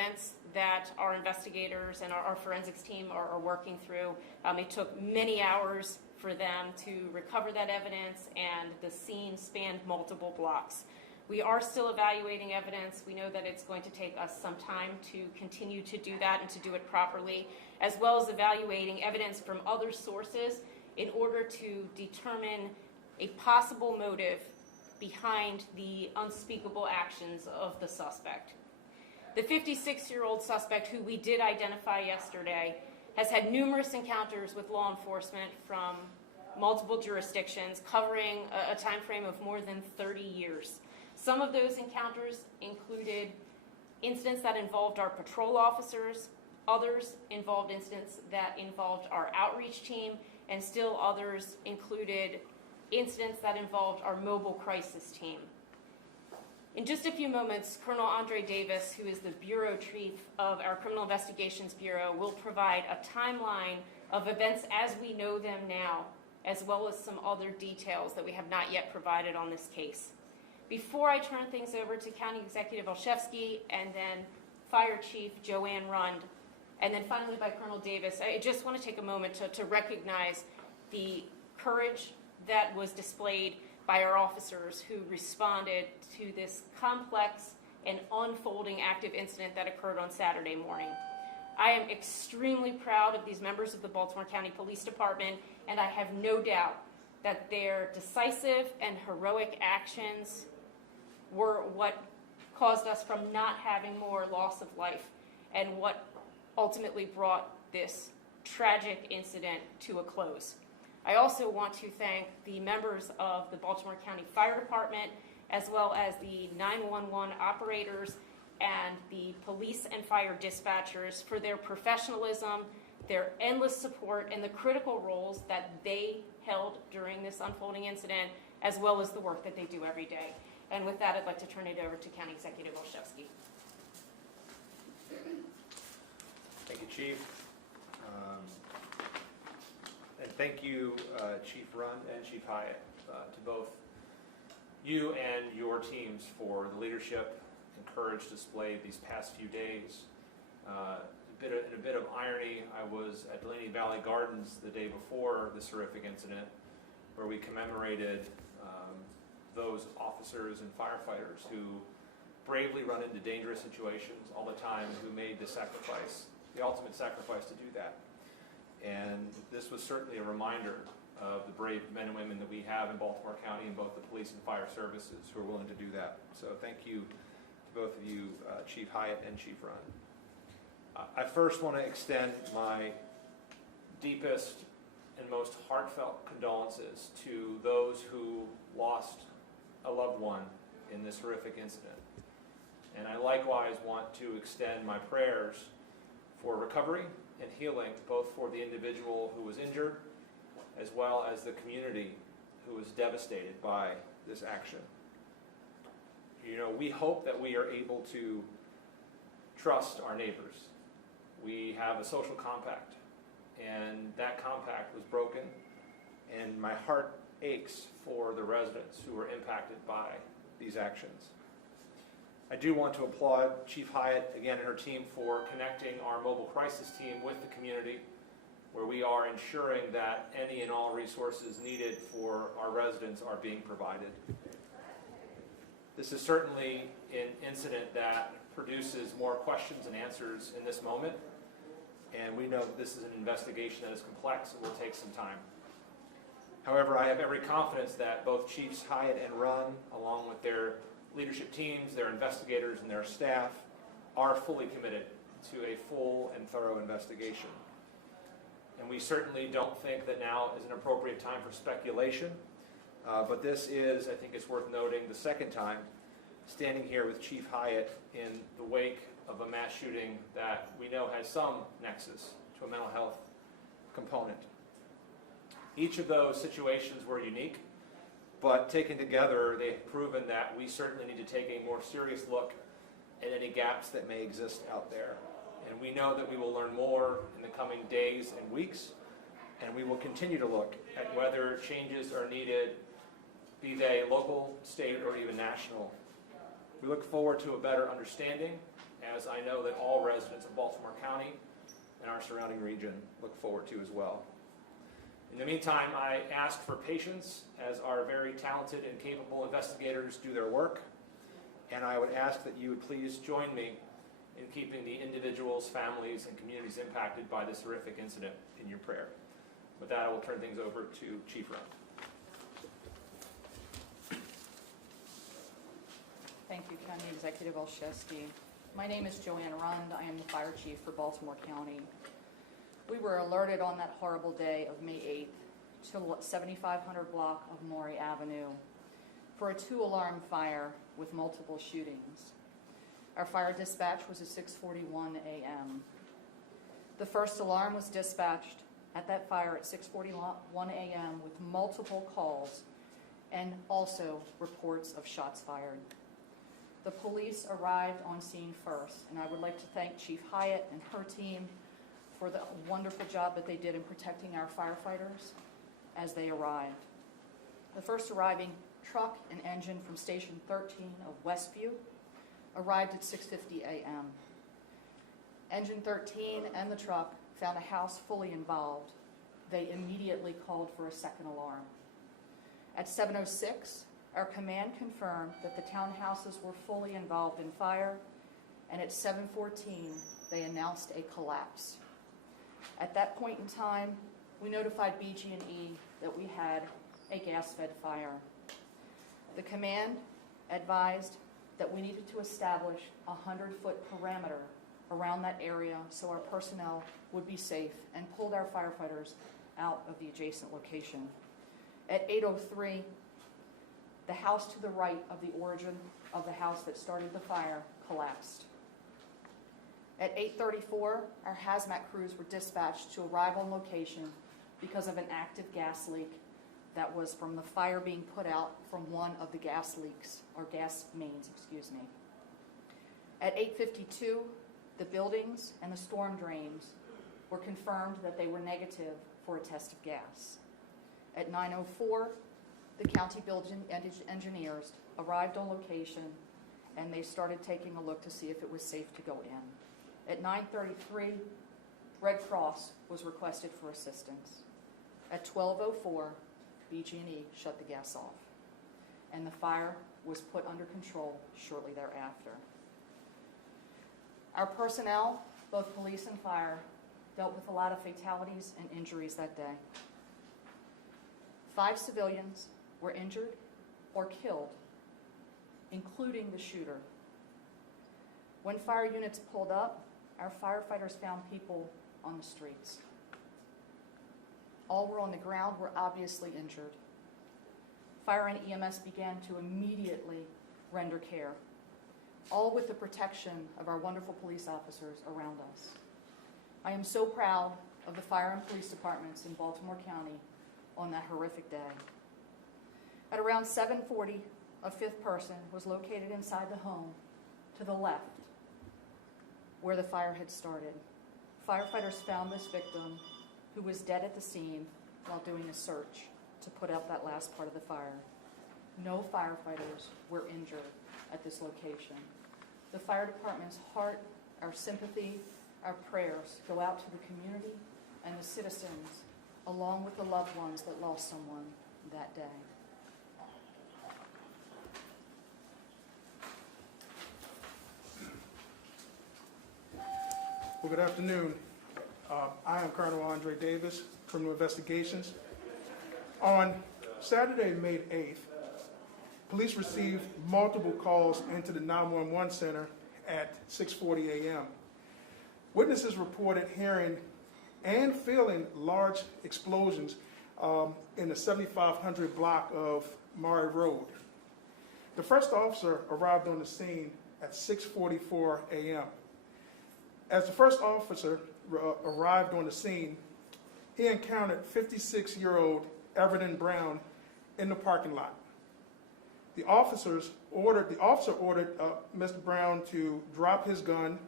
events that our investigators and our forensics team are working through. It took many hours for them to recover that evidence, and the scene spanned multiple blocks. We are still evaluating evidence. We know that it's going to take us some time to continue to do that and to do it properly, as well as evaluating evidence from other sources in order to determine a possible motive behind the unspeakable actions of the suspect. The 56-year-old suspect, who we did identify yesterday, has had numerous encounters with law enforcement from multiple jurisdictions, covering a time frame of more than 30 years. Some of those encounters included incidents that involved our patrol officers, others involved incidents that involved our outreach team, and still others included incidents that involved our mobile crisis team. In just a few moments, Colonel Andre Davis, who is the Bureau Chief of our Criminal Investigations Bureau, will provide a timeline of events as we know them now, as well as some other details that we have not yet provided on this case. Before I turn things over to County Executive Olszewski and then Fire Chief Joanne Rund, and then finally by Colonel Davis, I just want to take a moment to recognize the courage that was displayed by our officers who responded to this complex and unfolding active incident that occurred on Saturday morning. I am extremely proud of these members of the Baltimore County Police Department, and I have no doubt that their decisive and heroic actions were what caused us from not having more loss of life and what ultimately brought this tragic incident to a close. I also want to thank the members of the Baltimore County Fire Department, as well as the 911 operators and the police and fire dispatchers for their professionalism, their endless support, and the critical roles that they held during this unfolding incident, as well as the work that they do every day. And with that, I'd like to turn it over to County Executive Olszewski. Thank you, Chief. And thank you, Chief Rund and Chief Hyatt, to both you and your teams for the leadership and courage displayed these past few days. In a bit of irony, I was at Delaney Valley Gardens the day before this horrific incident, where we commemorated those officers and firefighters who bravely run into dangerous situations all the time, who made the sacrifice, the ultimate sacrifice to do that. And this was certainly a reminder of the brave men and women that we have in Baltimore County in both the police and fire services who are willing to do that. So thank you to both of you, Chief Hyatt and Chief Rund. I first want to extend my deepest and most heartfelt condolences to those who lost a loved one in this horrific incident. And I likewise want to extend my prayers for recovery and healing, both for the individual who was injured, as well as the community who was devastated by this action. You know, we hope that we are able to trust our neighbors. We have a social compact, and that compact was broken, and my heart aches for the residents who were impacted by these actions. I do want to applaud Chief Hyatt again and her team for connecting our mobile crisis team with the community, where we are ensuring that any and all resources needed for our residents are being provided. This is certainly an incident that produces more questions and answers in this moment, and we know that this is an investigation that is complex and will take some time. However, I have every confidence that both Chiefs Hyatt and Rund, along with their leadership teams, their investigators, and their staff, are fully committed to a full and thorough investigation. And we certainly don't think that now is an appropriate time for speculation, but this is, I think it's worth noting, the second time standing here with Chief Hyatt in the wake of a mass shooting that we know has some nexus to a mental health component. Each of those situations were unique, but taken together, they've proven that we certainly need to take a more serious look at any gaps that may exist out there. And we know that we will learn more in the coming days and weeks, and we will continue to look at whether changes are needed, be they local, state, or even national. We look forward to a better understanding as I know that all residents of Baltimore County and our surrounding region look forward to as well. In the meantime, I ask for patience as our very talented and capable investigators do their work, and I would ask that you would please join me in keeping the individuals, families, and communities impacted by this horrific incident in your prayer. With that, I will turn things over to Chief Rund. Thank you, County Executive Olszewski. My name is Joanne Rund. I am the Fire Chief for Baltimore County. We were alerted on that horrible day of May 8th to 7500 block of Maury Avenue for a 2-alarm fire with multiple shootings. Our fire dispatch was at 6:41 a.m. The first alarm was dispatched at that fire at 6:41 a.m. with multiple calls and also reports of shots fired. The police arrived on scene first, and I would like to thank Chief Hyatt and her team for the wonderful job that they did in protecting our firefighters as they arrived. The first arriving truck and engine from Station 13 of Westview arrived at 6:50 a.m. Engine 13 and the truck found a house fully involved. They immediately called for a second alarm. At 7:06, our command confirmed that the townhouses were fully involved in fire, and at 7:14, they announced a collapse. At that point in time, we notified BG&E that we had a gas-fed fire. The command advised that we needed to establish a 100-foot perimeter around that area so our personnel would be safe, and pulled our firefighters out of the adjacent location. At 8:03, the house to the right of the origin of the house that started the fire collapsed. At 8:34, our hazmat crews were dispatched to arrive on location because of an active gas leak that was from the fire being put out from one of the gas leaks, or gas mains, excuse me. At 8:52, the buildings and the storm drains were confirmed that they were negative for a test of gas. At 9:04, the county building engineers arrived on location, and they started taking a look to see if it was safe to go in. At 9:33, Red Cross was requested for assistance. At 12:04, BG&E shut the gas off, and the fire was put under control shortly thereafter. Our personnel, both police and fire, dealt with a lot of fatalities and injuries that day. 5 civilians were injured or killed, including the shooter. When fire units pulled up, our firefighters found people on the streets. All were on the ground, were obviously injured. Fire and EMS began to immediately render care, all with the protection of our wonderful police officers around us. I am so proud of the fire and police departments in Baltimore County on that horrific day. At around 7:40, a 5th person was located inside the home to the left where the fire had started. Firefighters found this victim, who was dead at the scene, while doing a search to put out that last part of the fire. No firefighters were injured at this location. The fire department's heart, our sympathy, our prayers go out to the community and the citizens, along with the loved ones that lost someone that day. Well, good afternoon. I am Colonel Andre Davis, Criminal Investigations. On Saturday, May 8th, police received multiple calls into the 911 center at 6:40 a.m. Witnesses reported hearing and feeling large explosions in the 7500 block of Maury Road. The first officer arrived on the scene at 6:44 a.m. As the first officer arrived on the scene, he encountered 56-year-old Everton Brown in the parking lot. The officer ordered Mr. Brown to drop his gun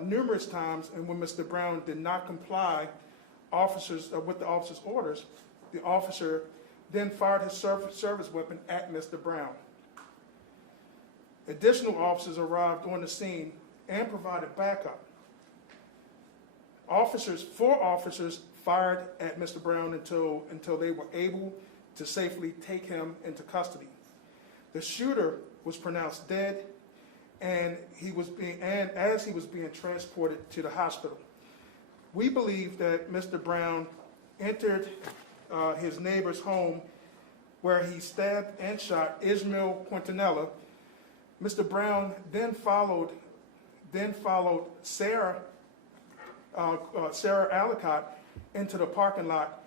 numerous times, and when Mr. Brown did not comply with the officer's orders, the officer then fired his service weapon at Mr. Brown. Additional officers arrived on the scene and provided backup. Four officers fired at Mr. Brown until they were able to safely take him into custody. The shooter was pronounced dead, and as he was being transported to the hospital. We believe that Mr. Brown entered his neighbor's home where he stabbed and shot Ismael Quintanilla. Mr. Brown then followed Sarah Allicott into the parking lot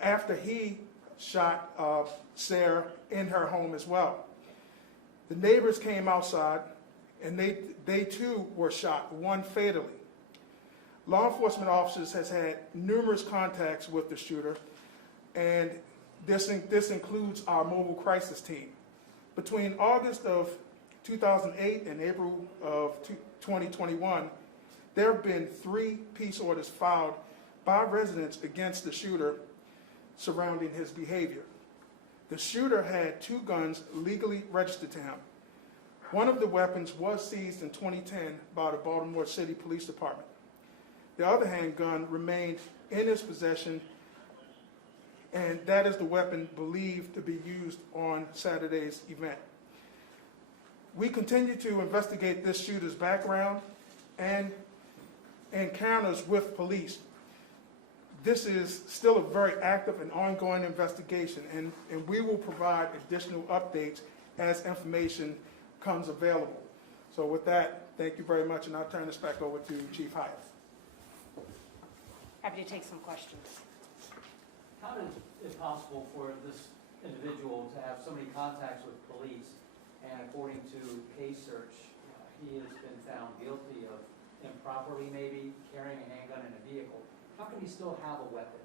after he shot Sarah in her home as well. The neighbors came outside, and they too were shot, one fatally. Law enforcement officers has had numerous contacts with the shooter, and this includes our mobile crisis team. Between August of 2008 and April of 2021, there have been 3 peace orders filed by residents against the shooter surrounding his behavior. The shooter had 2 guns legally registered to him. One of the weapons was seized in 2010 by the Baltimore City Police Department. The other handgun remained in his possession, and that is the weapon believed to be used on Saturday's event. We continue to investigate this shooter's background and encounters with police. This is still a very active and ongoing investigation, and we will provide additional updates as information comes available. So with that, thank you very much, and I'll turn this back over to Chief Hyatt. Happy to take some questions. How is it possible for this individual to have so many contacts with police, and according to case search, he has been found guilty of improperly maybe carrying a handgun in a vehicle? How can he still have a weapon?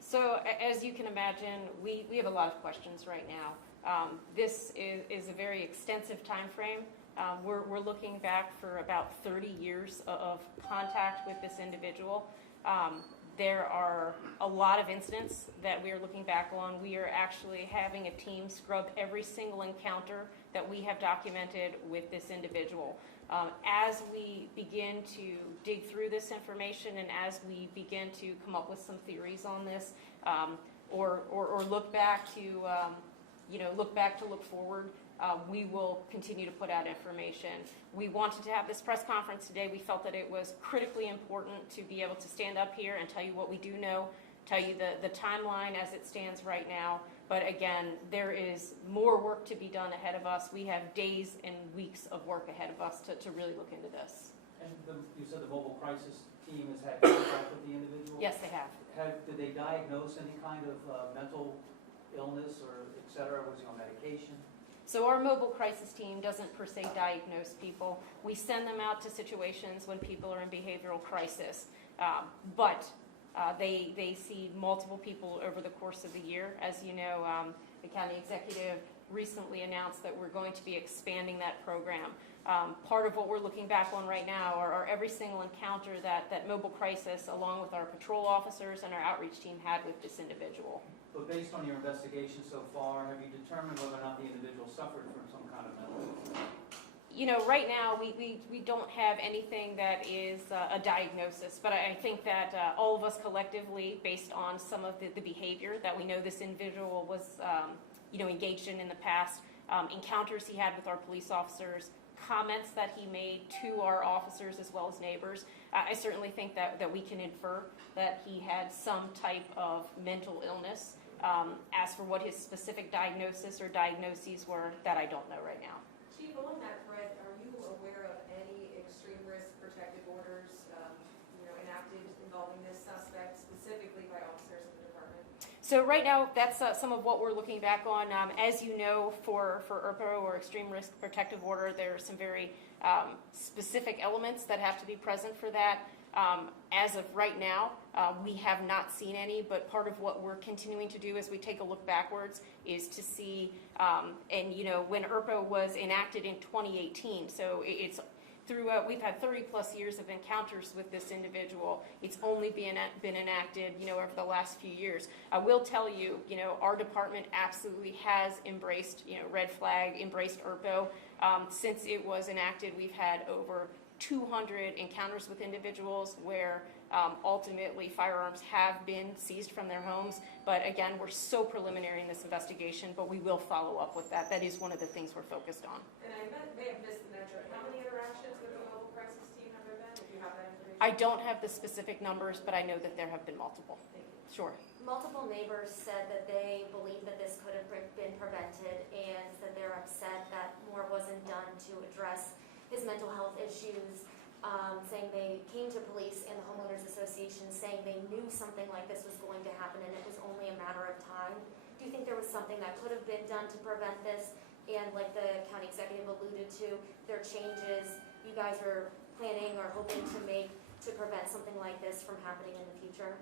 So as you can imagine, we have a lot of questions right now. This is a very extensive time frame. We're looking back for about 30 years of contact with this individual. There are a lot of incidents that we are looking back on. We are actually having a team scrub every single encounter that we have documented with this individual. As we begin to dig through this information and as we begin to come up with some theories on this, or look back to look forward, we will continue to put out information. We wanted to have this press conference today. We felt that it was critically important to be able to stand up here and tell you what we do know, tell you the timeline as it stands right now. But again, there is more work to be done ahead of us. We have days and weeks of work ahead of us to really look into this. And you said the mobile crisis team has had contact with the individual? Yes, they have. Did they diagnose any kind of mental illness or et cetera? Was he on medication? So our mobile crisis team doesn't per se diagnose people. We send them out to situations when people are in behavioral crisis. But they see multiple people over the course of the year. As you know, the county executive recently announced that we're going to be expanding that program. Part of what we're looking back on right now are every single encounter that mobile crisis, along with our patrol officers and our outreach team, had with this individual. But based on your investigation so far, have you determined whether or not the individual suffered from some kind of mental illness? You know, right now we don't have anything that is a diagnosis, but I think that all of us collectively, based on some of the behavior that we know this individual was engaged in the past, encounters he had with our police officers, comments that he made to our officers as well as neighbors, I certainly think that we can infer that he had some type of mental illness. As for what his specific diagnosis or diagnoses were, that I don't know right now. Chief, along that thread, are you aware of any extreme risk protective orders enacted involving this suspect, specifically by officers in the department? So right now, that's some of what we're looking back on. As you know, for ERPO, or Extreme Risk Protective Order, there are some very specific elements that have to be present for that. As of right now, we have not seen any, but part of what we're continuing to do as we take a look backwards is to see, when ERPO was enacted in 2018, so it's throughout, we've had 30 plus years of encounters with this individual. It's only been enacted, over the last few years. I will tell you, our department absolutely has embraced, red flag, embraced ERPO. Since it was enacted, we've had over 200 encounters with individuals where ultimately firearms have been seized from their homes. But again, we're so preliminary in this investigation, but we will follow up with that. That is one of the things we're focused on. And I may have missed the metric. How many interactions with the mobile crisis team have there been, if you have that information? I don't have the specific numbers, but I know that there have been multiple. Thank you. Sure. Multiple neighbors said that they believe that this could have been prevented and that they're upset that more wasn't done to address his mental health issues, saying they came to police and the homeowners association saying they knew something like this was going to happen and it was only a matter of time. Do you think there was something that could have been done to prevent this? And like the county executive alluded to, there are changes you guys are planning or hoping to make to prevent something like this from happening in the future?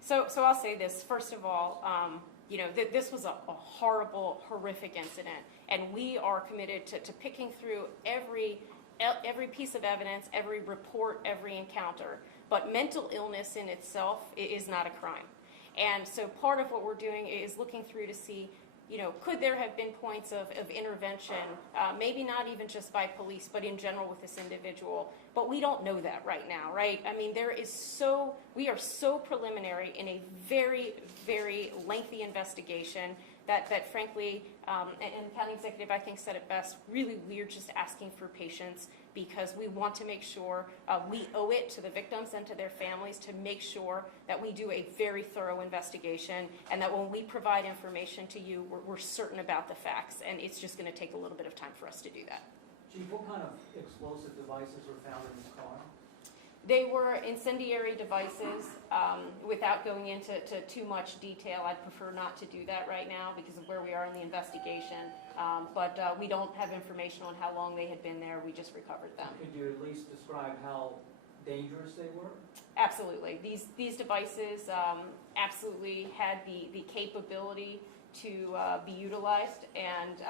So I'll say this. First of all, this was a horrible, horrific incident, and we are committed to picking through every piece of evidence, every report, every encounter. But mental illness in itself is not a crime. And so part of what we're doing is looking through to see, could there have been points of intervention, maybe not even just by police, but in general with this individual. But we don't know that right now, right? I mean, we are so preliminary in a very, very lengthy investigation that frankly, and the county executive, I think, said it best, really, we're just asking for patience because we want to make sure we owe it to the victims and to their families to make sure that we do a very thorough investigation and that when we provide information to you, we're certain about the facts, and it's just going to take a little bit of time for us to do that. Chief, what kind of explosive devices were found in this car? They were incendiary devices. Without going into too much detail, I'd prefer not to do that right now because of where we are in the investigation. But we don't have information on how long they had been there. We just recovered them. Could you at least describe how dangerous they were? Absolutely. These devices absolutely had the capability to be utilized, and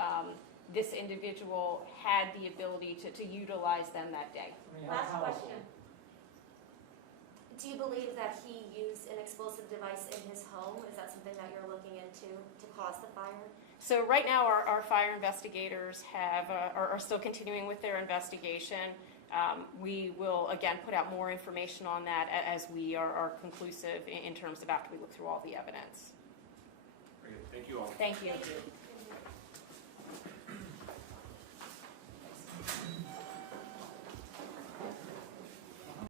this individual had the ability to utilize them that day. I mean, how Last powerful? question. Do you believe that he used an explosive device in his home? Is that something that you're looking into to cause the fire? So right now our fire investigators are still continuing with their investigation. We will, again, put out more information on that as we are conclusive in terms of after we look through all the evidence. Very good. Thank you all. Thank you. Thank you.